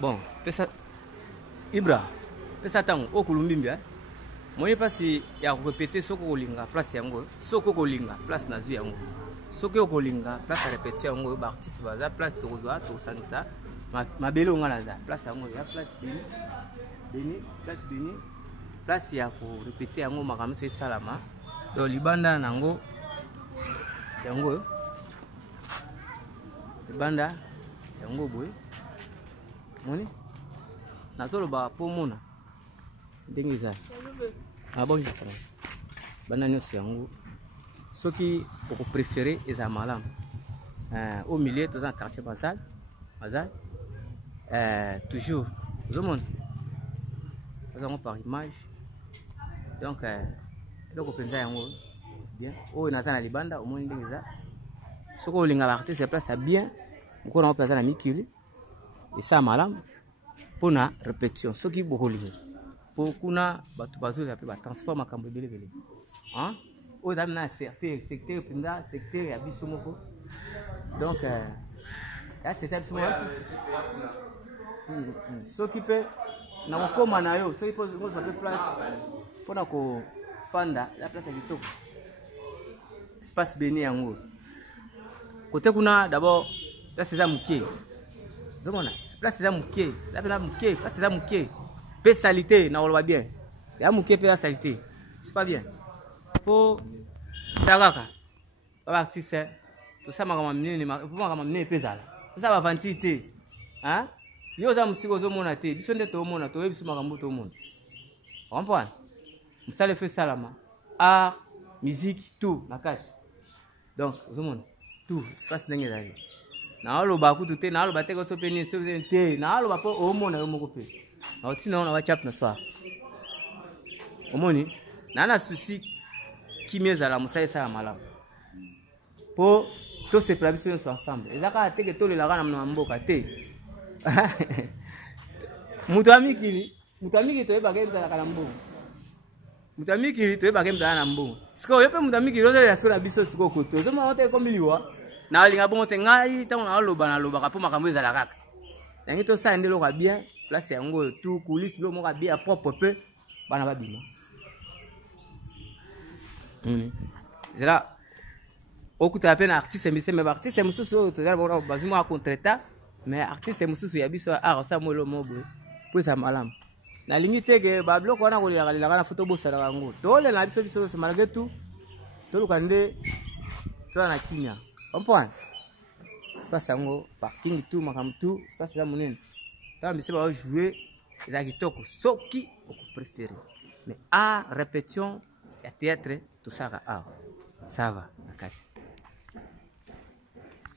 Bon, pesa Ibra, pesa tango okulumbimbia. Moi pasi ya répéter soko kolinga place yango, soko kolinga place na zu yango. Soko kolinga place à répéter yango ba artiste baza place to kozwa to sangisa. Mabele onga naza place yango ya place Beni, place Beni. Place ya ko répéter yango makambo se salama. Do libanda nango yango. Libanda yango boy. Moni? Nazolo ba pomona. Ndenge za. Ah bon, bana nyonso yango soki oko préféré eza malam au milieu dans un quartier basal toujours tout le monde nous par image donc penza yango bien o naza na libanda au moins ndenge za soko olinga artiste ya place bien ko na place na mikili et ça malam pona répétition soki bokolinga pour kuna batu bazoli après ba transport makambo belebele hein o dam na secteur pinda secteur ya biso moko donc ya secteur biso moko so qui peut na kokoma na yo so qui peut ngo sa place pona ko fanda la place ya bitoko espace Beni yango côté kuna d'abord là c'est ça mukie demona place c'est mukie là c'est mukie place c'est mukie salité na oloba bien ya muke pe la salité c'est pas bien faut tagaka ba artiste to sama kama mnene pour kama mnene pezala ça va vantité hein yo za musiko zo mona te biso nde to mona to yebiso makambo to mona comprendre musale fait salama art musique tout na kati donc zo mona tout espace ndenge la na oloba kutu te na oloba te ko so pe ni so te na oloba po o mona yo moko pe na otina on va chap na soir omoni na souci qui mieza la musala ça malamu po to se plabiso so ensemble ezaka te ke to le la na mboka te mutamiki to eba ke mtala kala mbongo mutamiki to eba ke mtala na mbongo siko yo pe mutamiki lo ya sura biso siko koto zo ma ote komiliwa na linga bongo te ngai tango na loba ka po makambo ezala kaka yangi to sa ndelo ka bien place yango tout coulisse lo moka bien propre peu bana babima zera okuta pena artiste mais artiste mususu to zara bona bazuma contrata mais artiste mususu ya biso a sa molo mobo po sa malam na limite ke ba bloko wana ko la na photo bossa la ngo to le na biso malgré tout to lo kande to na kinya comprendre espace yango parking tout makam tout espace la monene ta mbisi ba jouer eza kitoko soki oko préféré mais à répétition ya théâtre tout ça va ça va nakati